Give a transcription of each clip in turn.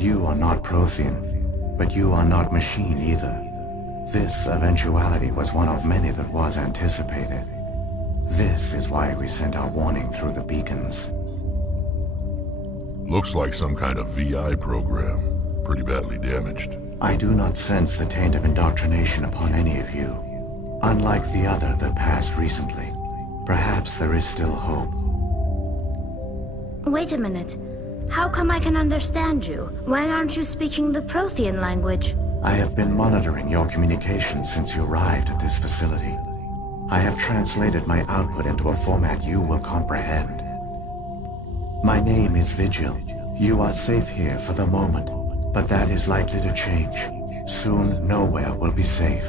You are not Prothean, but you are not machine either. This eventuality was one of many that was anticipated. This is why we sent our warning through the beacons. Looks like some kind of VI program. Pretty badly damaged. I do not sense the taint of indoctrination upon any of you. Unlike the other that passed recently, perhaps there is still hope. Wait a minute. How come I can understand you? Why aren't you speaking the Prothean language? I have been monitoring your communications since you arrived at this facility. I have translated my output into a format you will comprehend. My name is Vigil. You are safe here for the moment, but that is likely to change. Soon, nowhere will be safe.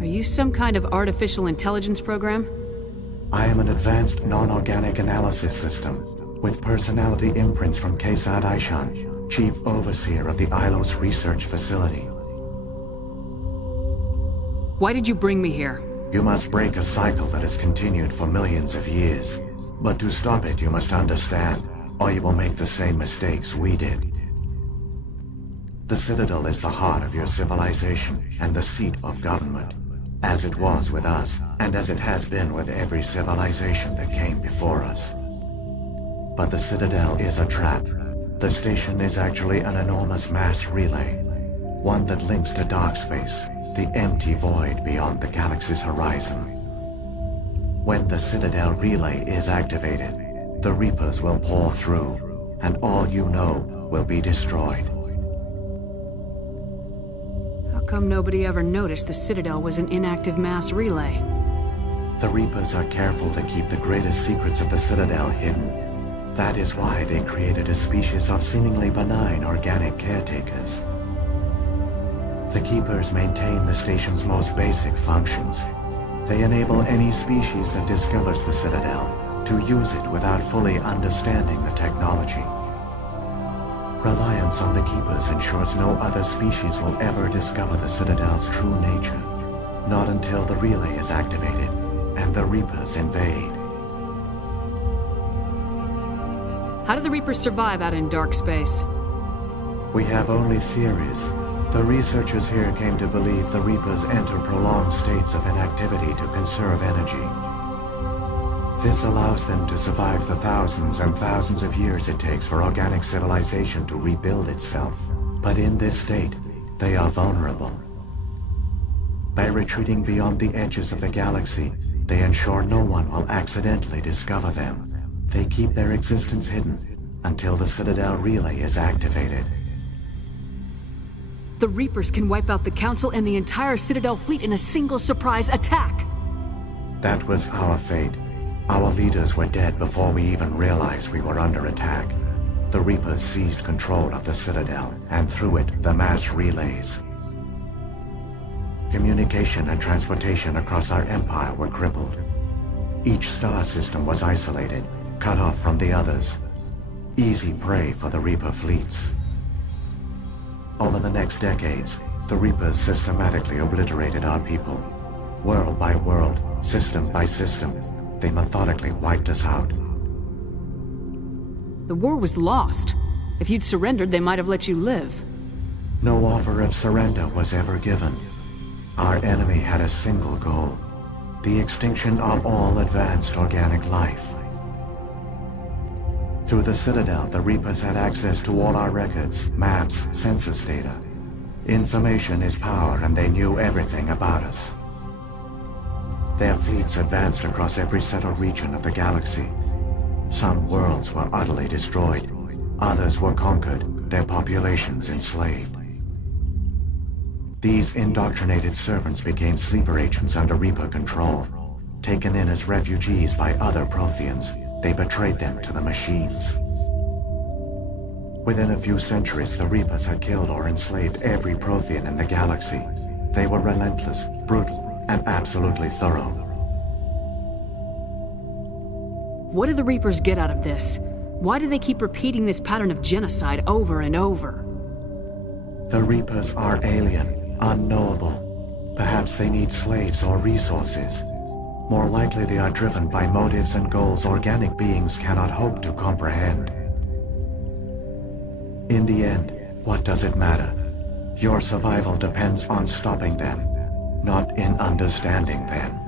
Are you some kind of artificial intelligence program? I am an advanced non-organic analysis system, with personality imprints from Kesad Aishan, Chief Overseer of the Ilos Research Facility. Why did you bring me here? You must break a cycle that has continued for millions of years. But to stop it, you must understand, or you will make the same mistakes we did. The Citadel is the heart of your civilization and the seat of government, as it was with us, and as it has been with every civilization that came before us. But the Citadel is a trap. The station is actually an enormous mass relay, one that links to dark space, the empty void beyond the galaxy's horizon. When the Citadel relay is activated, the Reapers will pour through, and all you know will be destroyed. How come nobody ever noticed the Citadel was an inactive mass relay? The Reapers are careful to keep the greatest secrets of the Citadel hidden. That is why they created a species of seemingly benign organic caretakers. The Keepers maintain the station's most basic functions. They enable any species that discovers the Citadel to use it without fully understanding the technology. Reliance on the Keepers ensures no other species will ever discover the Citadel's true nature. Not until the relay is activated and the Reapers invade. How do the Reapers survive out in dark space? We have only theories. The researchers here came to believe the Reapers enter prolonged states of inactivity to conserve energy. This allows them to survive the thousands and thousands of years it takes for organic civilization to rebuild itself. But in this state, they are vulnerable. By retreating beyond the edges of the galaxy, they ensure no one will accidentally discover them. They keep their existence hidden until the Citadel relay is activated. The Reapers can wipe out the Council and the entire Citadel fleet in a single surprise attack! That was our fate. Our leaders were dead before we even realized we were under attack. The Reapers seized control of the Citadel, and through it, the mass relays. Communication and transportation across our empire were crippled. Each star system was isolated, cut off from the others. Easy prey for the Reaper fleets. Over the next decades, the Reapers systematically obliterated our people. World by world, system by system, they methodically wiped us out. The war was lost. If you'd surrendered, they might have let you live. No offer of surrender was ever given. Our enemy had a single goal: the extinction of all advanced organic life. Through the Citadel, the Reapers had access to all our records, maps, census data. Information is power, and they knew everything about us. Their fleets advanced across every settled region of the galaxy. Some worlds were utterly destroyed. Others were conquered, their populations enslaved. These indoctrinated servants became sleeper agents under Reaper control. Taken in as refugees by other Protheans, they betrayed them to the machines. Within a few centuries, the Reapers had killed or enslaved every Prothean in the galaxy. They were relentless, brutal, and absolutely thorough. What do the Reapers get out of this? Why do they keep repeating this pattern of genocide over and over? The Reapers are alien, unknowable. Perhaps they need slaves or resources. More likely they are driven by motives and goals organic beings cannot hope to comprehend. In the end, what does it matter? Your survival depends on stopping them, not in understanding them.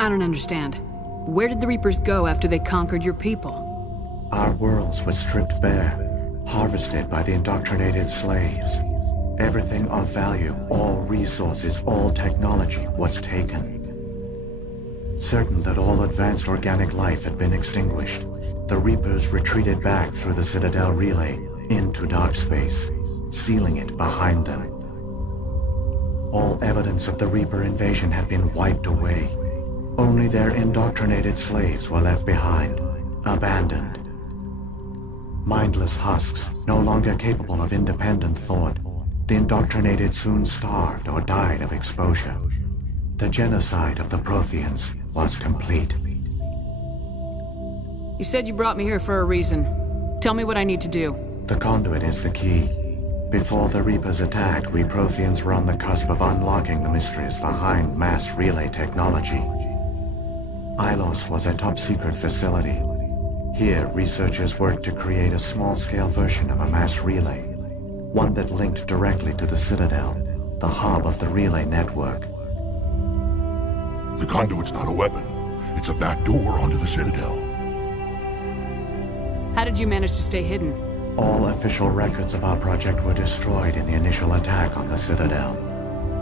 I don't understand. Where did the Reapers go after they conquered your people? Our worlds were stripped bare, harvested by the indoctrinated slaves. Everything of value, all resources, all technology was taken. Certain that all advanced organic life had been extinguished, the Reapers retreated back through the Citadel relay into dark space, sealing it behind them. All evidence of the Reaper invasion had been wiped away. Only their indoctrinated slaves were left behind, abandoned. Mindless husks, no longer capable of independent thought, the indoctrinated soon starved or died of exposure. The genocide of the Protheans was complete. You said you brought me here for a reason. Tell me what I need to do. The Conduit is the key. Before the Reapers attacked, we Protheans were on the cusp of unlocking the mysteries behind mass relay technology. Ilos was a top-secret facility. Here, researchers worked to create a small-scale version of a mass relay, one that linked directly to the Citadel, the hub of the relay network. The Conduit's not a weapon. It's a back door onto the Citadel. How did you manage to stay hidden? All official records of our project were destroyed in the initial attack on the Citadel.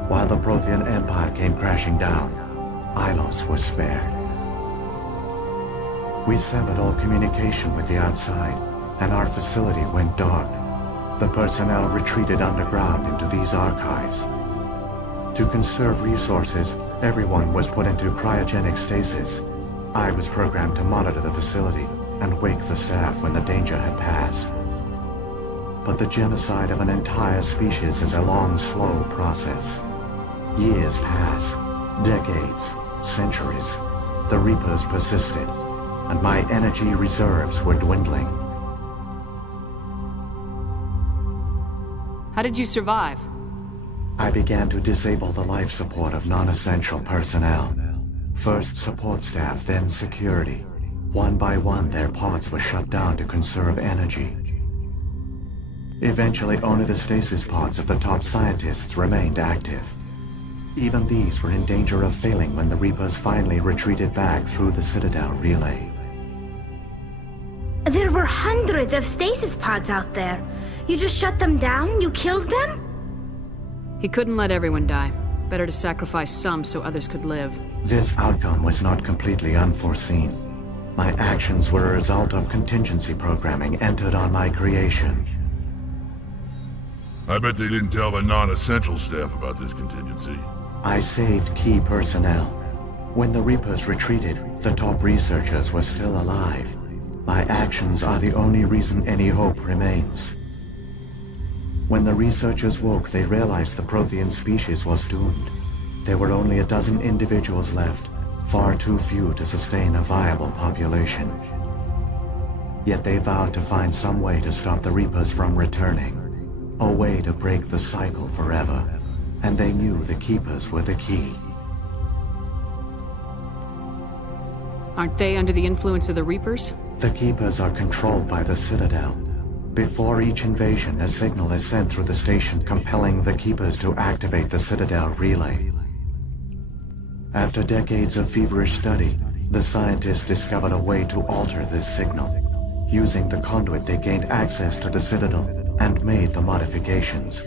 While the Prothean Empire came crashing down, Ilos was spared. We severed all communication with the outside, and our facility went dark. The personnel retreated underground into these archives. To conserve resources, everyone was put into cryogenic stasis. I was programmed to monitor the facility and wake the staff when the danger had passed. But the genocide of an entire species is a long, slow process. Years passed, decades, centuries. The Reapers persisted, and my energy reserves were dwindling. How did you survive? I began to disable the life support of non-essential personnel. First support staff, then security. One by one, their pods were shut down to conserve energy. Eventually, only the stasis pods of the top scientists remained active. Even these were in danger of failing when the Reapers finally retreated back through the Citadel relay. There were hundreds of stasis pods out there. You just shut them down? You killed them? He couldn't let everyone die. Better to sacrifice some so others could live. This outcome was not completely unforeseen. My actions were a result of contingency programming entered on my creation. I bet they didn't tell the non-essential staff about this contingency. I saved key personnel. When the Reapers retreated, the top researchers were still alive. My actions are the only reason any hope remains. When the researchers woke, they realized the Prothean species was doomed. There were only a dozen individuals left, far too few to sustain a viable population. Yet they vowed to find some way to stop the Reapers from returning. A way to break the cycle forever. And they knew the Keepers were the key. Aren't they under the influence of the Reapers? The Keepers are controlled by the Citadel. Before each invasion, a signal is sent through the station compelling the Keepers to activate the Citadel relay. After decades of feverish study, the scientists discovered a way to alter this signal. Using the conduit, they gained access to the Citadel and made the modifications.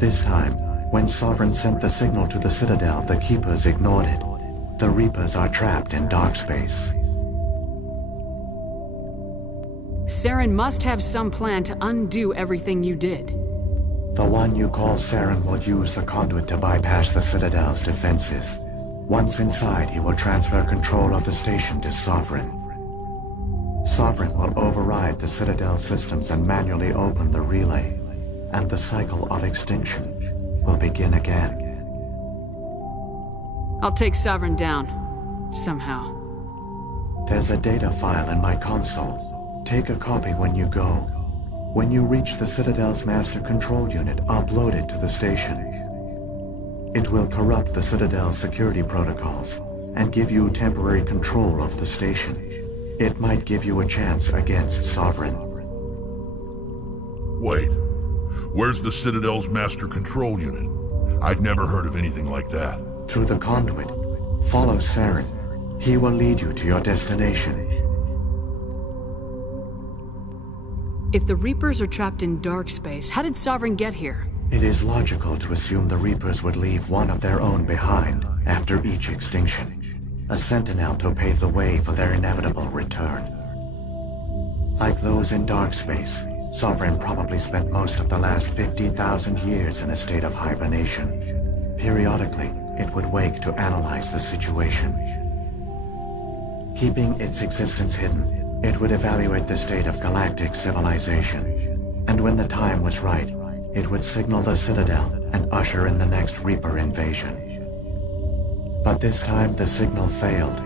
This time, when Sovereign sent the signal to the Citadel, the Keepers ignored it. The Reapers are trapped in dark space. Saren must have some plan to undo everything you did. The one you call Saren will use the conduit to bypass the Citadel's defenses. Once inside, he will transfer control of the station to Sovereign. Sovereign will override the Citadel systems and manually open the relay, and the cycle of extinction will begin again. I'll take Sovereign down. Somehow. There's a data file in my console. Take a copy when you go. When you reach the Citadel's master control unit, upload it to the station. It will corrupt the Citadel's security protocols and give you temporary control of the station. It might give you a chance against Sovereign. Wait. Where's the Citadel's master control unit? I've never heard of anything like that. Through the Conduit. Follow Saren. He will lead you to your destination. If the Reapers are trapped in dark space, how did Sovereign get here? It is logical to assume the Reapers would leave one of their own behind after each extinction. A sentinel to pave the way for their inevitable return. Like those in dark space, Sovereign probably spent most of the last 50,000 years in a state of hibernation. Periodically, it would wake to analyze the situation. Keeping its existence hidden, it would evaluate the state of galactic civilization. And when the time was right, it would signal the Citadel and usher in the next Reaper invasion. But this time the signal failed.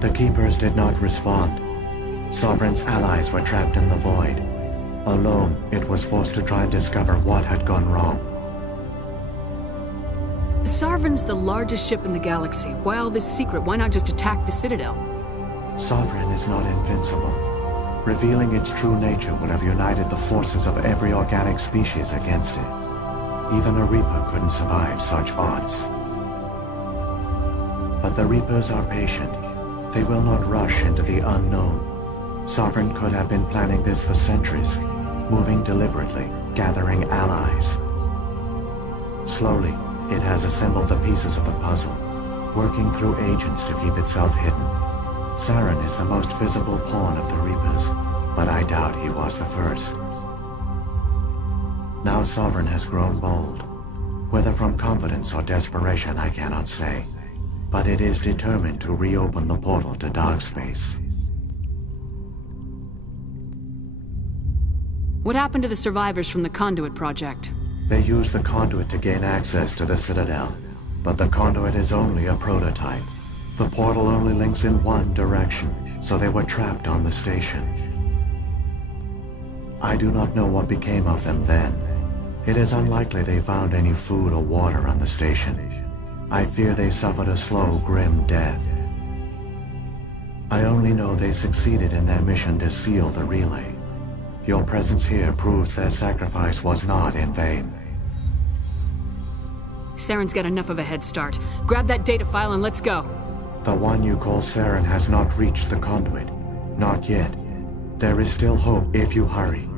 The Keepers did not respond. Sovereign's allies were trapped in the void. Alone, it was forced to try and discover what had gone wrong. Sovereign's the largest ship in the galaxy. Why all this secret? Why not just attack the Citadel? Sovereign is not invincible. Revealing its true nature would have united the forces of every organic species against it. Even a Reaper couldn't survive such odds. But the Reapers are patient. They will not rush into the unknown. Sovereign could have been planning this for centuries, moving deliberately, gathering allies. Slowly, it has assembled the pieces of the puzzle, working through agents to keep itself hidden. Saren is the most visible pawn of the Reapers, but I doubt he was the first. Now Sovereign has grown bold. Whether from confidence or desperation, I cannot say. But it is determined to reopen the portal to dark space. What happened to the survivors from the Conduit project? They used the Conduit to gain access to the Citadel, but the Conduit is only a prototype. The portal only links in one direction, so they were trapped on the station. I do not know what became of them then. It is unlikely they found any food or water on the station. I fear they suffered a slow, grim death. I only know they succeeded in their mission to seal the relay. Your presence here proves their sacrifice was not in vain. Saren's got enough of a head start. Grab that data file and let's go. The one you call Saren has not reached the Conduit. Not yet. There is still hope if you hurry.